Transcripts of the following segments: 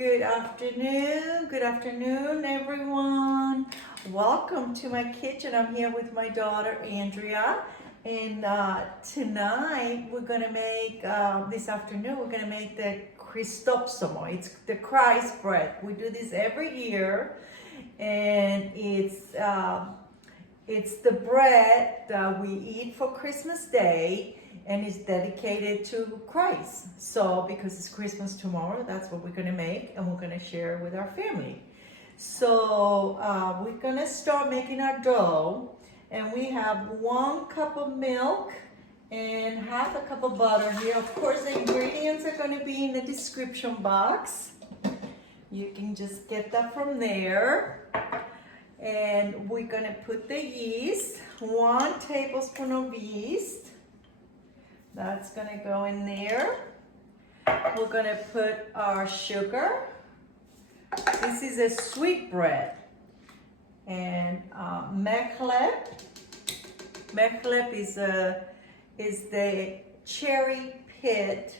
Good afternoon everyone. Welcome to my kitchen. I'm here with my daughter Andrea, and tonight we're gonna make, this afternoon we're gonna make the Christpsomo. It's the Christ bread. We do this every year, and it's the bread that we eat for Christmas Day, and it's dedicated to Christ. So because it's Christmas tomorrow, that's what we're gonna make, and we're gonna share with our family. So we're gonna start making our dough, and we have 1 cup of milk and half a cup of butter here. Of course, the ingredients are gonna be in the description box. You can just get that from there. And we're gonna put the yeast, 1 tablespoon of yeast. That's gonna go in there. We're gonna put our sugar. This is a sweet bread. And mexleb. Mexleb is the cherry pit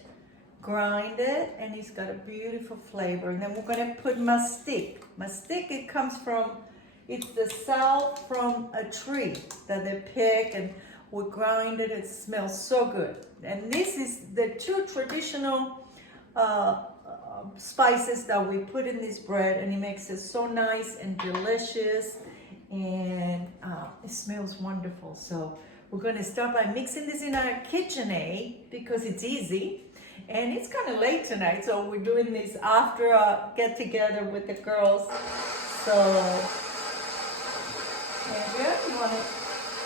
grinded, and it's got a beautiful flavor. And then we're gonna put mastic. Mastic, it comes from, it's the sap from a tree that they pick, and we grind it. It smells so good. And this is the 2 traditional spices that we put in this bread, and it makes it so nice and delicious, and it smells wonderful. So we're gonna start by mixing this in our KitchenAid because it's easy. And it's kind of late tonight, so we're doing this after a get together with the girls. So, Andrea, you wanna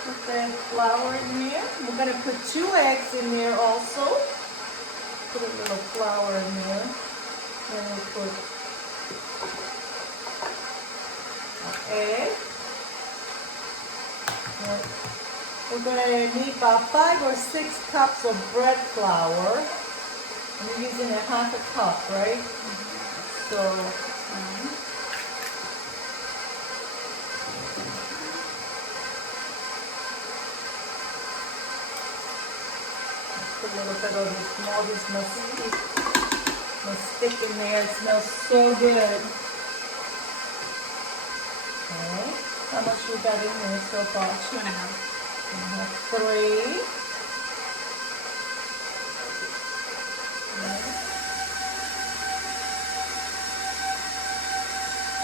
put the flour in here? We're gonna put 2 eggs in there also. Put a little flour in there. Then we'll put an egg. We're gonna need about 5 or 6 cups of bread flour. We're using a half a cup, right? So, a little bit of this mastic in there. It smells so good. Okay, how much we got in there so far? 2.5. 3. Okay.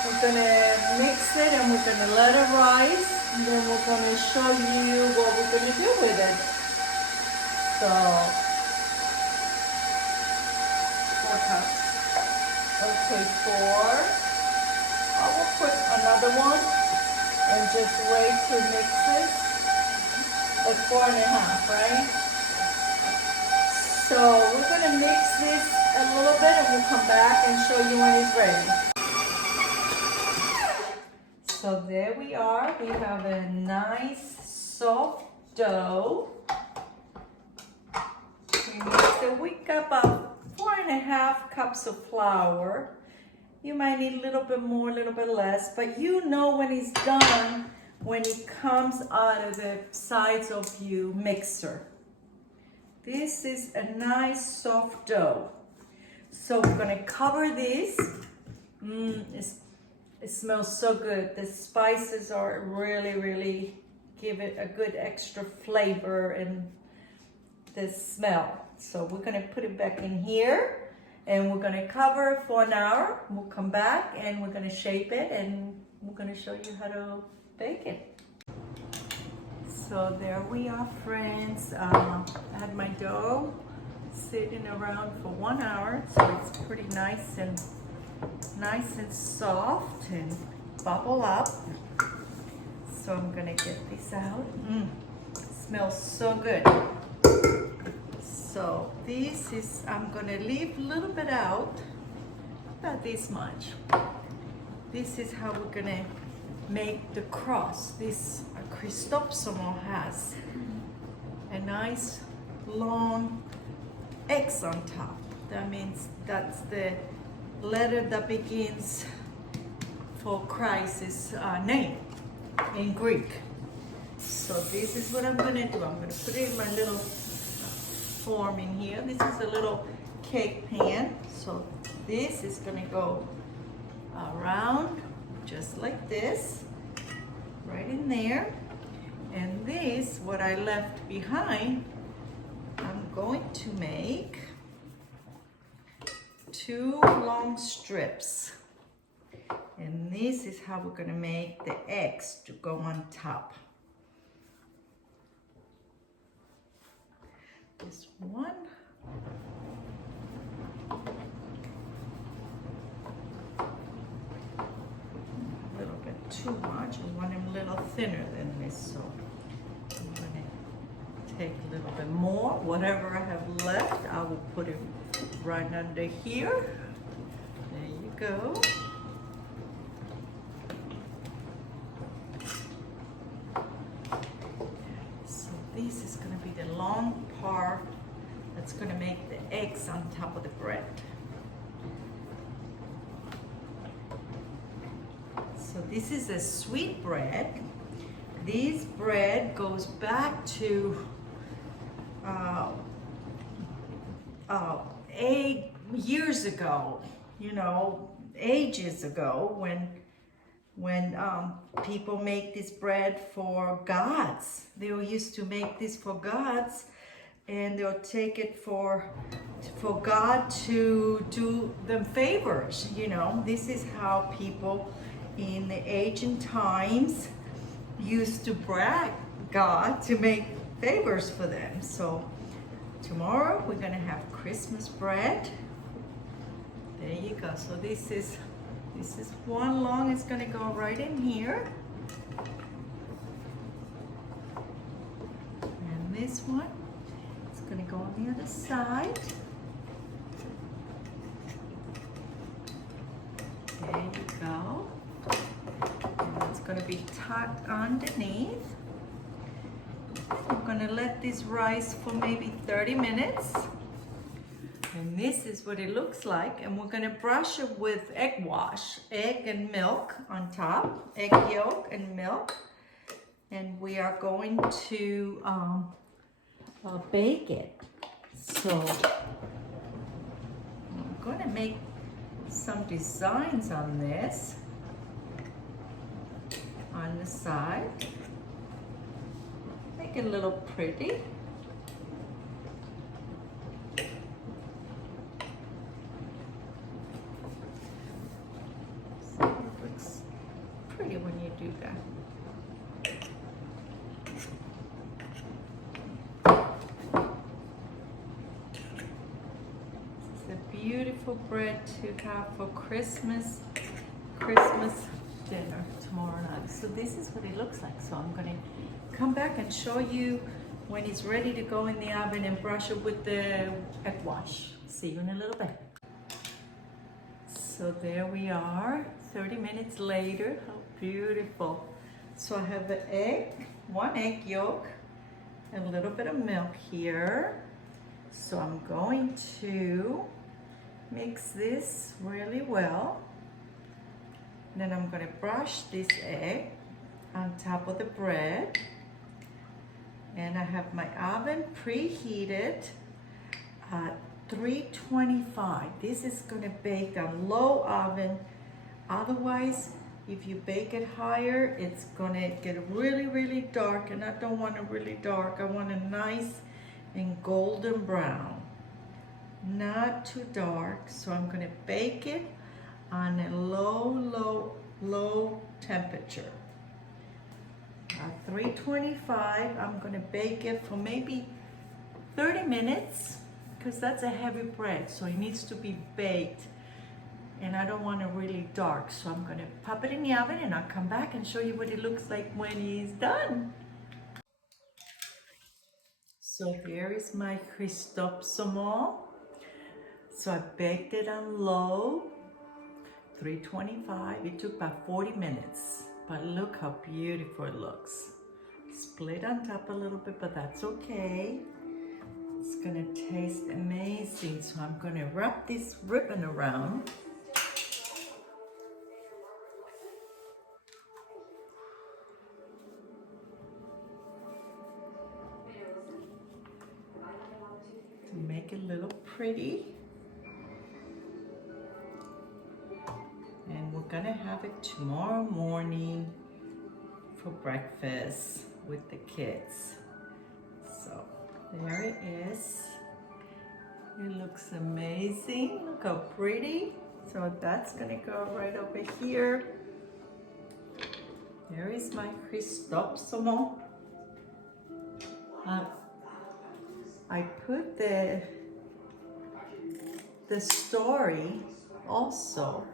We're gonna mix it, and we're gonna let it rise, and then we're gonna show you what we're gonna do with it. So, 4 cups. Okay, 4. I will put another one and just wait to mix it. Like 4.5, right? So we're gonna mix this a little bit, and we'll come back and show you when it's ready. So there we are. We have a nice soft dough. So we got about 4.5 cups of flour. You might need a little bit more, a little bit less, but you know when it's done, when it comes out of the sides of your mixer. This is a nice soft dough. So we're gonna cover this. It smells so good. The spices are really give it a good extra flavor and the smell. So we're gonna put it back in here, and we're gonna cover it for an hour. We'll come back, and we're gonna shape it, and we're gonna show you how to bake it. So there we are, friends. I had my dough sitting around for 1 hour, so it's pretty nice and soft and bubble up. So I'm gonna get this out. Smells so good. So this is, I'm gonna leave a little bit out, about this much. This is how we're gonna make the crust. This Christpsomo has a nice long X on top. That means that's the letter that begins for Christ's name in Greek. So this is what I'm gonna do. I'm gonna put it in my little form in here. This is a little cake pan. So this is gonna go around just like this, right in there. And this, what I left behind, I'm going to make 2 long strips. And this is how we're gonna make the eggs to go on top. This one. A little bit too much. I want them a little thinner than this, so I'm gonna take a little bit more. Whatever I have left, I will put it right under here. There you go. So this is gonna be the long part that's gonna make the eggs on top of the bread. So this is a sweet bread. This bread goes back to years ago, you know, ages ago, when people make this bread for gods. They used to make this for gods, and they'll take it for God to do them favors. You know, this is how people in the ancient times used to brag God to make favors for them. So tomorrow we're gonna have Christmas bread. There you go. So this is one long. It's gonna go right in here. And this one, it's gonna go on the other side. There you go. And it's gonna be tucked underneath. I'm gonna let this rise for maybe 30 minutes. And this is what it looks like. And we're gonna brush it with egg wash, egg and milk on top, egg yolk and milk. And we are going to bake it. So I'm gonna make some designs on this on the side. Make it a little pretty. So it looks pretty when you do that. This is a beautiful bread to have for Christmas dinner tomorrow night. So this is what it looks like. So I'm gonna come back and show you when it's ready to go in the oven and brush it with the egg wash. See you in a little bit. So there we are, 30 minutes later. How beautiful. So I have the egg, 1 egg yolk, and a little bit of milk here. So I'm going to mix this really well. Then I'm going to brush this egg on top of the bread. And I have my oven preheated at 325. This is going to bake on low oven. Otherwise, if you bake it higher, it's going to get really, really dark. And I don't want it really dark. I want it nice and golden brown. Not too dark. So I'm going to bake it on a low temperature. At 325, I'm gonna bake it for maybe 30 minutes because that's a heavy bread, so it needs to be baked. And I don't want it really dark, so I'm gonna pop it in the oven and I'll come back and show you what it looks like when it's done. So here is my Christpsomo. So I baked it on low, 325. It took about 40 minutes. But look how beautiful it looks. Split on top a little bit, but that's okay. It's gonna taste amazing. So I'm gonna wrap this ribbon around. To make it a little pretty. gonna have it tomorrow morning for breakfast with the kids. So there it is. It looks amazing. Look how pretty. So that's gonna go right over here. There is my Christpsomo. I put the story also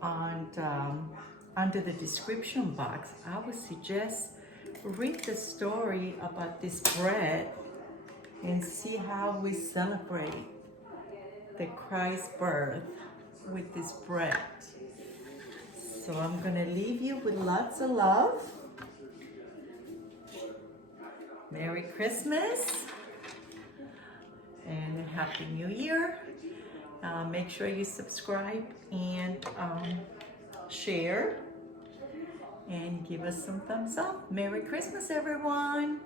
on under the description box. I would suggest read the story about this bread and see how we celebrate the Christ birth with this bread. So I'm gonna leave you with lots of love. Merry Christmas and a Happy New Year. Make sure you subscribe and share and give us some thumbs up. Merry Christmas, everyone.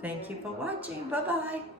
Thank you for watching. Bye-bye.